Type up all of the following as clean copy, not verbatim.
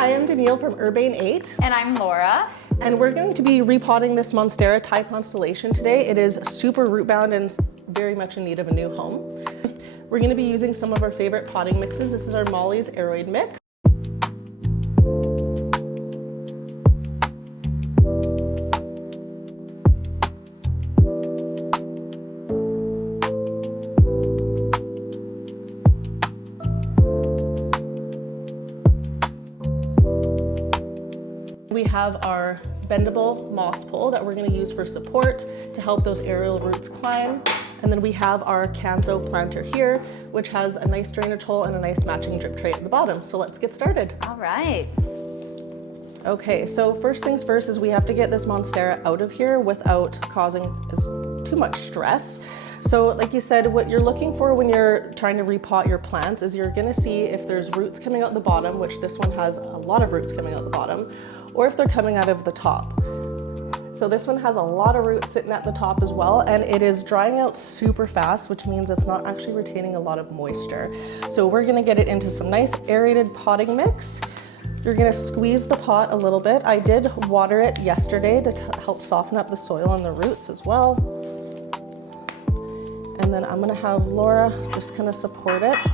Hi, I'm Danielle from Urbane 8. And I'm Laura. And we're going to be repotting this Monstera Thai Constellation today. It is super root bound and very much in need of a new home. We're going to be using some of our favorite potting mixes. This is our Molly's Aroid mix. We have our bendable moss pole that we're going to use for support to help those aerial roots climb. And then we have our Canzo planter here, which has a nice drainage hole and a nice matching drip tray at the bottom. So let's get started. All right. Okay, so first things first is we have to get this Monstera out of here without causing too much stress. So like you said, what you're looking for when you're trying to repot your plants is you're gonna see if there's roots coming out the bottom, which this one has a lot of roots coming out the bottom, or if they're coming out of the top. So this one has a lot of roots sitting at the top as well, and it is drying out super fast, which means it's not actually retaining a lot of moisture. So we're gonna get it into some nice aerated potting mix. You're gonna squeeze the pot a little bit. I did water it yesterday to help soften up the soil and the roots as well. And then I'm gonna have Laura just kind of support it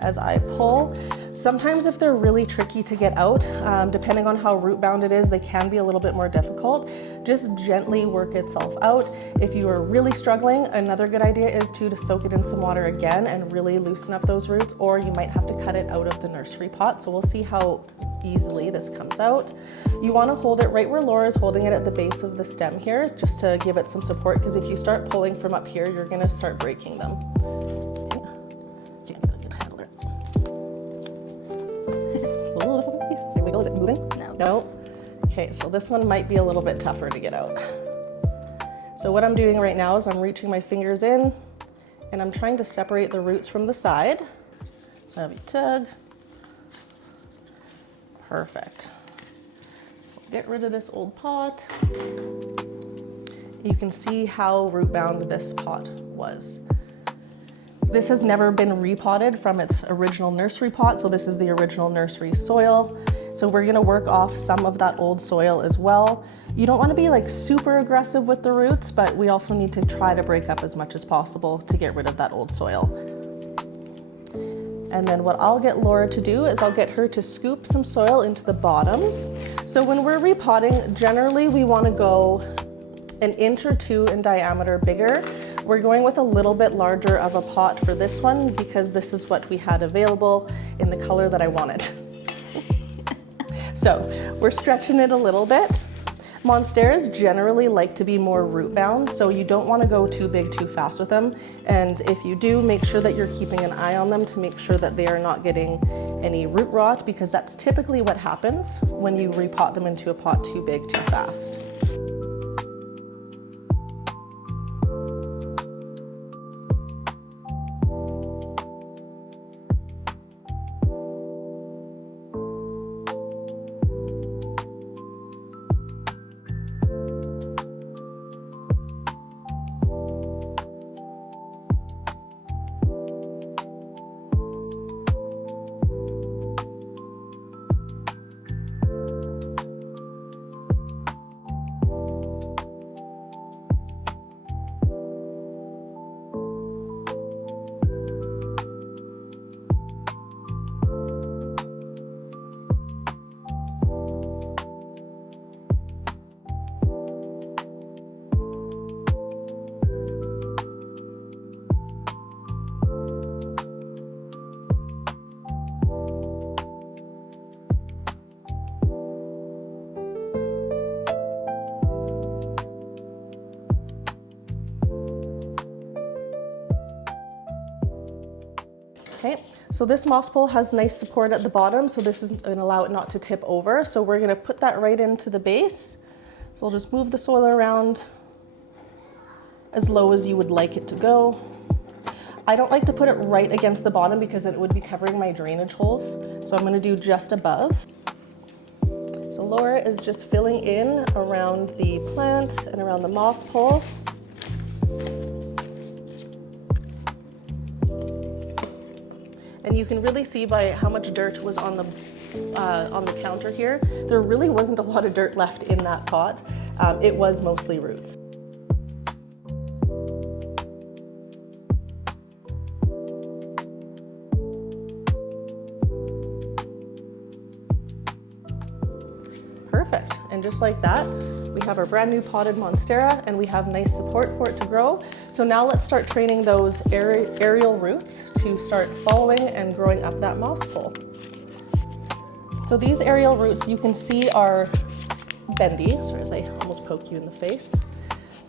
as I pull. Sometimes if they're really tricky to get out, depending on how root bound it is, they can be a little bit more difficult. Just gently work itself out. If you are really struggling, another good idea is to soak it in some water again and really loosen up those roots, or you might have to cut it out of the nursery pot. So we'll see how easily this comes out. You want to hold it right where Laura is holding it at the base of the stem here, just to give it some support, because if you start pulling from up here, you're going to start breaking them. Wiggle, is it moving? No. Okay, so this one might be a little bit tougher to get out. So what I'm doing right now is I'm reaching my fingers in and I'm trying to separate the roots from the side. So have you tug. Perfect. So get rid of this old pot. You can see how root bound this pot was. This has never been repotted from its original nursery pot, so this is the original nursery soil. So we're gonna work off some of that old soil as well. You don't wanna be like super aggressive with the roots, but we also need to try to break up as much as possible to get rid of that old soil. And then what I'll get Laura to do is I'll get her to scoop some soil into the bottom. So when we're repotting, generally we wanna go an inch or two in diameter bigger. We're going with a little bit larger of a pot for this one because this is what we had available in the color that I wanted. So we're stretching it a little bit. Monsteras generally like to be more root bound, so you don't want to go too big too fast with them. And if you do, make sure that you're keeping an eye on them to make sure that they are not getting any root rot, because that's typically what happens when you repot them into a pot too big too fast. Okay, so this moss pole has nice support at the bottom, so this is going to allow it not to tip over. So we're going to put that right into the base. So we'll just move the soil around as low as you would like it to go. I don't like to put it right against the bottom because then it would be covering my drainage holes. So I'm going to do just above. So Laura is just filling in around the plant and around the moss pole. And you can really see by how much dirt was on the on the counter here, there really wasn't a lot of dirt left in that pot. It was mostly roots. Perfect, and just like that, we have our brand new potted Monstera and we have nice support for it to grow. So now let's start training those aerial roots to start following and growing up that moss pole. So these aerial roots you can see are bendy. Sorry, as I almost poke you in the face.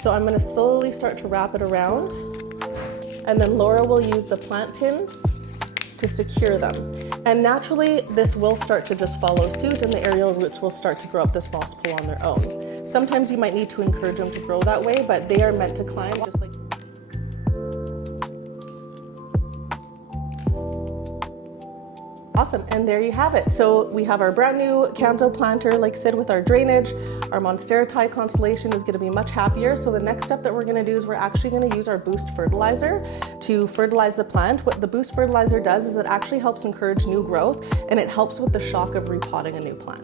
So I'm gonna slowly start to wrap it around, and then Laura will use the plant pins to secure them. And naturally, this will start to just follow suit and the aerial roots will start to grow up this moss pole on their own. Sometimes you might need to encourage them to grow that way, but they are meant to climb just like. Awesome, and there you have it. So we have our brand new Canzo planter, like I said, with our drainage. Our Monstera Thai Constellation is gonna be much happier. So the next step that we're gonna do is we're actually gonna use our boost fertilizer to fertilize the plant. What the boost fertilizer does is it actually helps encourage new growth, and it helps with the shock of repotting a new plant.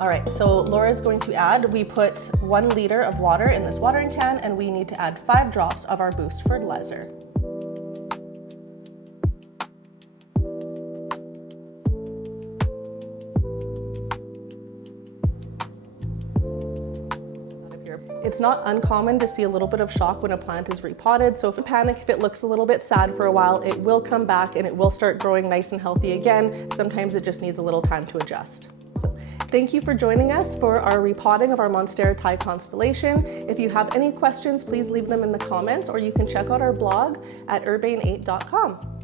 All right, so Laura's going to add, we put 1 liter of water in this watering can, and we need to add 5 drops of our boost fertilizer. It's not uncommon to see a little bit of shock when a plant is repotted, so if you panic, if it looks a little bit sad for a while, it will come back and it will start growing nice and healthy again. Sometimes it just needs a little time to adjust. So thank you for joining us for our repotting of our Monstera Thai Constellation. If you have any questions, please leave them in the comments, or you can check out our blog at urbane8.com.